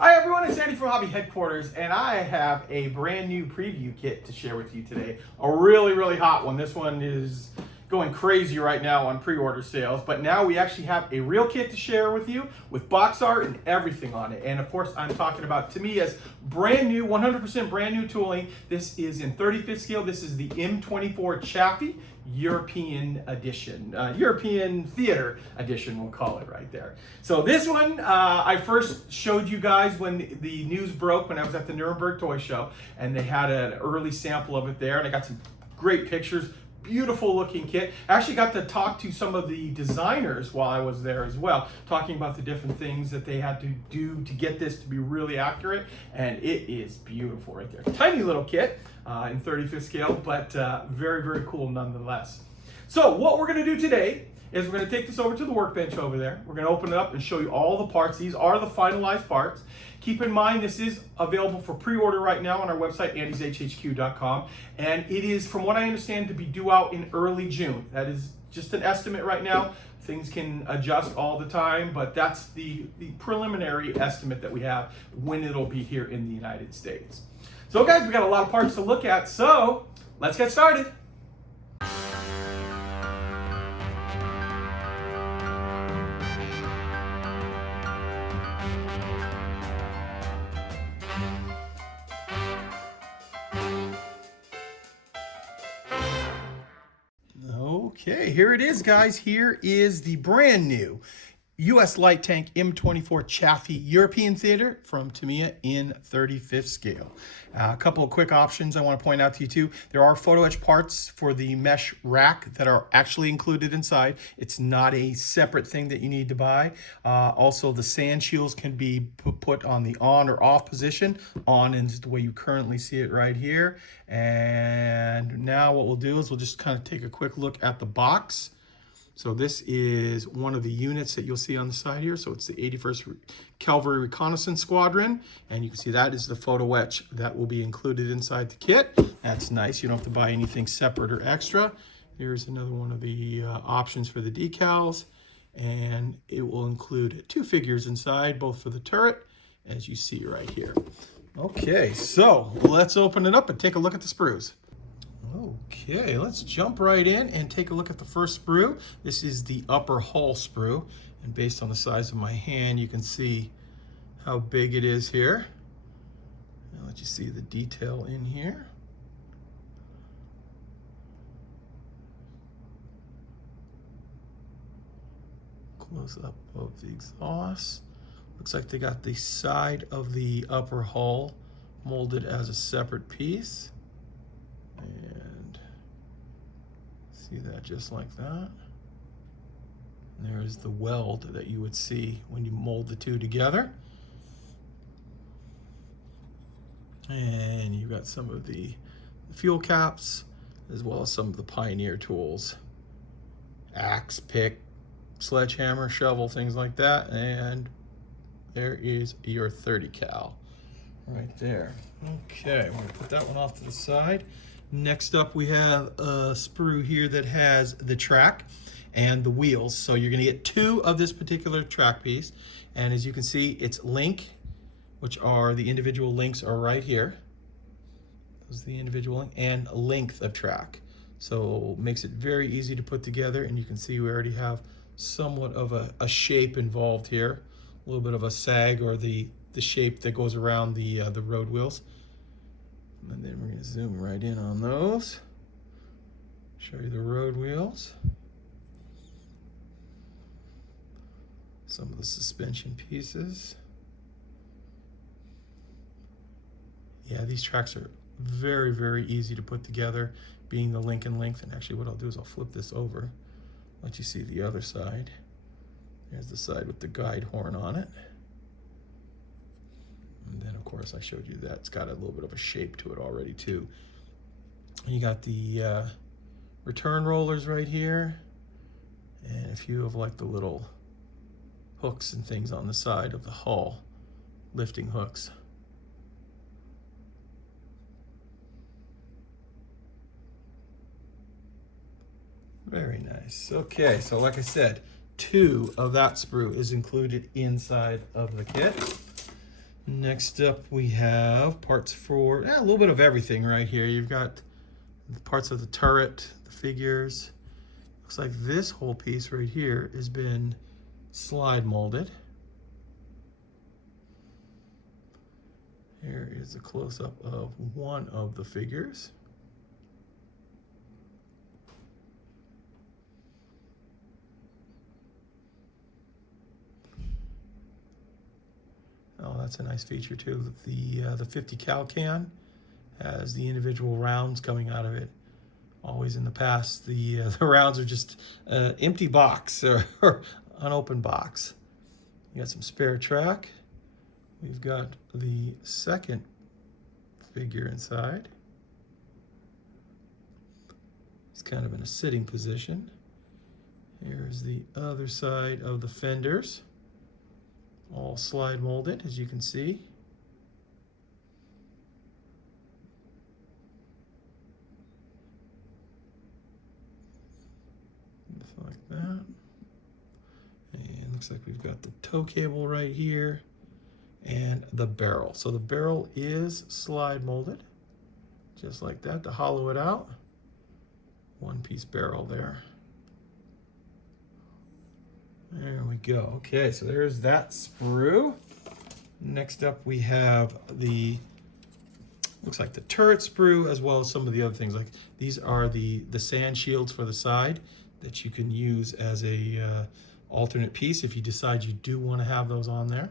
Hi everyone, it's Andy from Hobby Headquarters, and I have a brand new preview kit to share with you today. A really hot one. This one is going crazy right now on pre-order sales, but now we actually have a real kit to share with you with box art and everything on it. And of course, I'm talking about Tamiya's brand new, 100% brand new tooling. This is in 35th scale. This is the M24 Chaffee European edition, European theater edition, we'll call it right there. So this one, I first showed you guys when the news broke when I was at the Nuremberg Toy Show, and they had an early sample of it there, and I got some great pictures. Beautiful looking kit. I actually got to talk to some of the designers while I was there as well, talking about the different things that they had to do to get this to be really accurate, and it is beautiful right there. Tiny little kit in 35th scale, but very cool nonetheless. So what we're going to do today is we're going to take this over to the workbench over there. We're going to open it up and show you all the parts. These are the finalized parts. Keep in mind, this is available for pre-order right now on our website, andyshhq.com, and it is, from what I understand, to be due out in early June. That is just an estimate right now. Things can adjust all the time, but that's the preliminary estimate that we have when it'll be here in the United States. So guys, we got a lot of parts to look at, so let's get started. Okay, here it is, guys. Here is the brand new U.S. Light Tank M24 Chaffee European Theater from Tamiya in 35th scale. A couple of quick options I want to point out to you too. There are photo etch parts for the mesh rack that are actually included inside. It's not a separate thing that you need to buy. Also, the sand shields can be put on the on or off position. On is the way you currently see it right here. And now what we'll do is we'll just kind of take a quick look at the box. So this is one of the units that you'll see on the side here. So it's the 81st Cavalry Reconnaissance Squadron. And you can see that is the photo etch that will be included inside the kit. That's nice. You don't have to buy anything separate or extra. Here's another one of the options for the decals. And it will include two figures inside, both for the turret, as you see right here. Okay, so let's open it up and take a look at the sprues. Okay, let's jump right in and take a look at the first sprue. This is the upper hull sprue, and based on the size of my hand, you can see how big it is here. I'll let you see the detail in here. Close up of the exhaust. Looks like they got the side of the upper hull molded as a separate piece. And see that just like that. And there's the weld that you would see when you mold the two together. And you've got some of the fuel caps, as well as some of the Pioneer tools. Axe, pick, sledgehammer, shovel, things like that. And there is your 30 cal right there. Okay, we're gonna put that one off to the side. Next up, we have a sprue here that has the track and the wheels. So you're gonna get two of this particular track piece. And as you can see, it's link, which are the individual links are right here. This is the individual link, and length of track. So it makes it very easy to put together. And you can see we already have somewhat of a shape involved here. A little bit of a sag, or the shape that goes around the road wheels. And then we're going to zoom right in on those. Show you the road wheels. Some of the suspension pieces. Yeah, these tracks are very easy to put together, being the link and length. And actually what I'll do is I'll flip this over, let you see the other side. There's the side with the guide horn on it. And then, of course, I showed you that it's got a little bit of a shape to it already, too. And you got the return rollers right here, and a few of like the little hooks and things on the side of the hull, lifting hooks. Very nice. Okay, so like I said, 2 of that sprue is included inside of the kit. Next up, we have parts for a little bit of everything right here. You've got the parts of the turret, the figures. Looks like this whole piece right here has been slide molded. Here is a close-up of one of the figures. Oh, that's a nice feature too. The 50 cal can has the individual rounds coming out of it. Always in the past, the rounds are just empty box or unopened box. You got some spare track. We've got the second figure inside. It's kind of in a sitting position. Here's the other side of the fenders. All slide molded, as you can see. Just like that. And looks like we've got the tow cable right here and the barrel. So the barrel is slide molded, just like that, to hollow it out. One piece barrel there. There we go. Okay, so there's that sprue. Next up we have the, looks like the turret sprue, as well as some of the other things. Like these are the sand shields for the side that you can use as a alternate piece if you decide you do want to have those on there.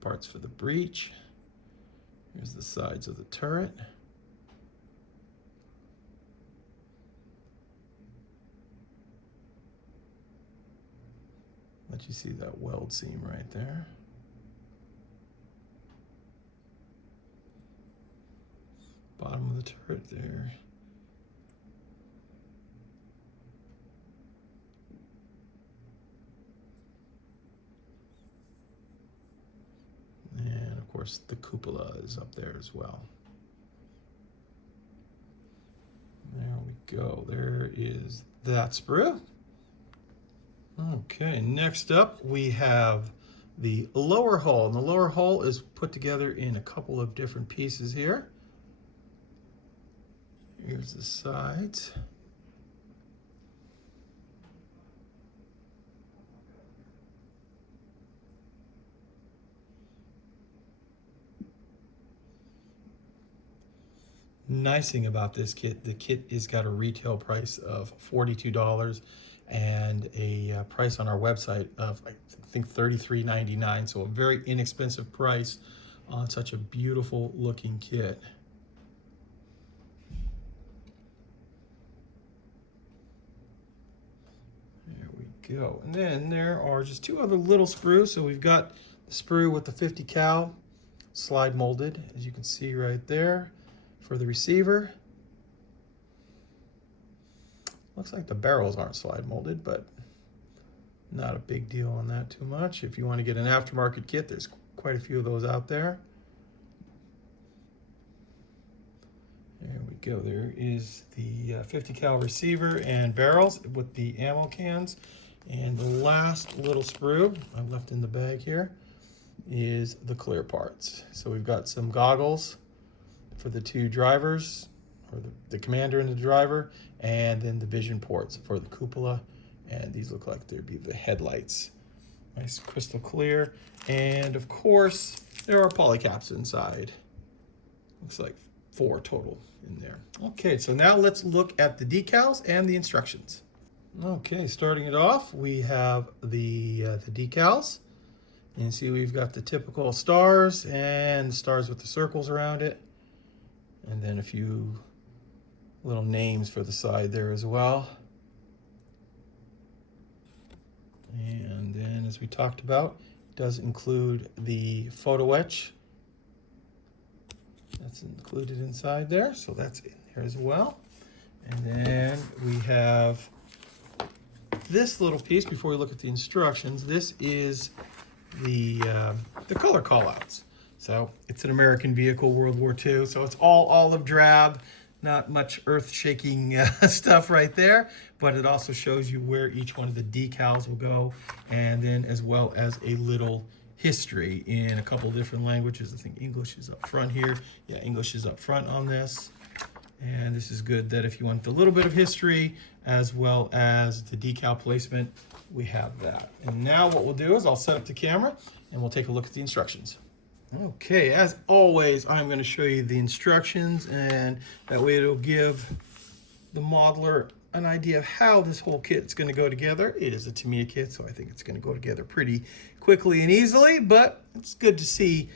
Parts for the breech. Here's the sides of the turret. Let you see that weld seam right there. Bottom of the turret there. And of course the cupola is up there as well. There we go. There is that sprue. Okay, next up we have the lower hull. And the lower hull is put together in a couple of different pieces here. Here's the sides. Nice thing about this kit, the kit has got a retail price of $42 and a price on our website of, I think, $33.99. So a very inexpensive price on such a beautiful looking kit. There we go. And then there are just two other little sprues. So we've got the sprue with the 50 cal slide molded, as you can see right there, for the receiver. Looks like the barrels aren't slide molded, but not a big deal on that too much. If you want to get an aftermarket kit, there's quite a few of those out there. There we go. There is the 50 cal receiver and barrels with the ammo cans. And the last little sprue I've left in the bag here is the clear parts. So we've got some goggles for the two drivers, or the commander and the driver, and then the vision ports for the cupola. And these look like they'd be the headlights. Nice crystal clear. And of course, there are polycaps inside. Looks like 4 total in there. Okay, so now let's look at the decals and the instructions. Okay, starting it off, we have the decals. You can see we've got the typical stars and stars with the circles around it. And then a few little names for the side there as well. And then, as we talked about, it does include the photo etch. That's included inside there, so that's in there as well. And then we have this little piece before we look at the instructions. This is the color callouts. So it's an American vehicle, World War II, so it's all olive drab. Not much earth-shaking stuff right there, but it also shows you where each one of the decals will go, and then as well as a little history in a couple different languages. I think English is up front here. Yeah, English is up front on this. And this is good that if you want a little bit of history as well as the decal placement, we have that. And now what we'll do is I'll set up the camera and we'll take a look at the instructions. Okay, as always, I'm going to show you the instructions, and that way it'll give the modeler an idea of how this whole kit is going to go together. It is a Tamiya kit, so I think it's going to go together pretty quickly and easily, but it's good to see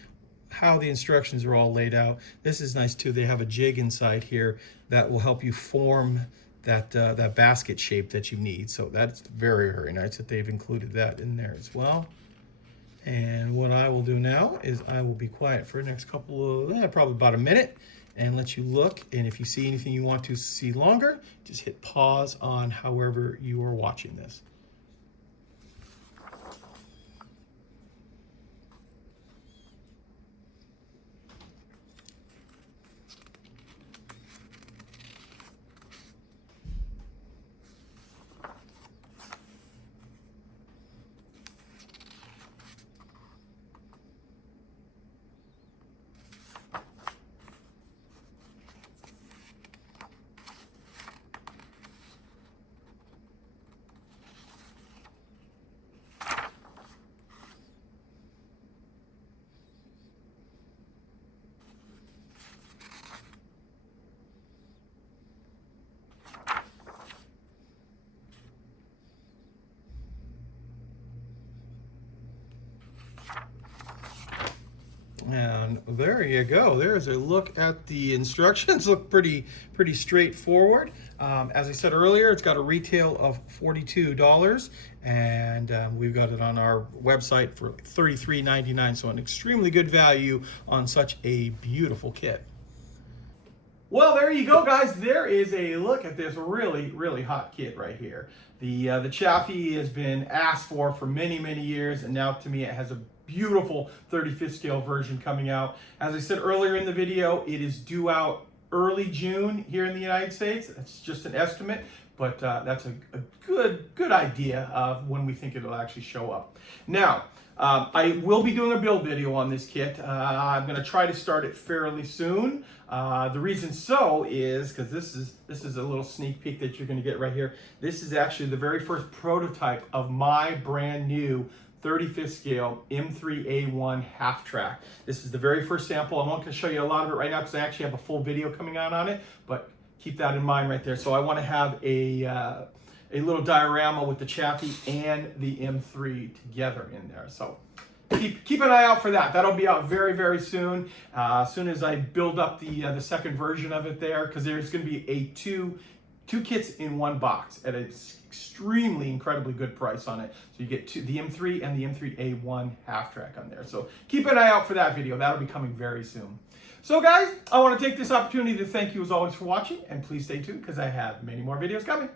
how the instructions are all laid out. This is nice too. They have a jig inside here that will help you form that that basket shape that you need. So that's very, very nice that they've included that in there as well. And what I will do now is I will be quiet for the next couple of, probably about a minute, and let you look. And if you see anything you want to see longer, just hit pause on however you are watching this. And there you go. There's a look at the instructions. Look pretty straightforward. As I said earlier, it's got a retail of $42, and we've got it on our website for $33.99. So an extremely good value on such a beautiful kit. Well, there you go, guys. There is a look at this really hot kit right here. The Chaffee has been asked for many years, and now to me it has a beautiful 35th scale version coming out. As I said earlier in the video, it is due out early June here in the United States. It's just an estimate, but that's a good idea of when we think it'll actually show up. Now, I will be doing a build video on this kit. I'm going to try to start it fairly soon. The reason so is because this is a little sneak peek that you're going to get right here. This is actually the very first prototype of my brand new 35th scale M3A1 half track. This is the very first sample. I'm not going to show you a lot of it right now because I actually have a full video coming out on it, but keep that in mind right there. So I want to have a little diorama with the Chaffee and the M3 together in there. So keep an eye out for that. That'll be out very soon. As soon as I build up the second version of it there, because there's going to be a two kits in one box at an extremely incredibly good price on it. So you get the M3 and the M3A1 half track on there. So keep an eye out for that video. That'll be coming very soon. So guys, I want to take this opportunity to thank you as always for watching, and please stay tuned because I have many more videos coming.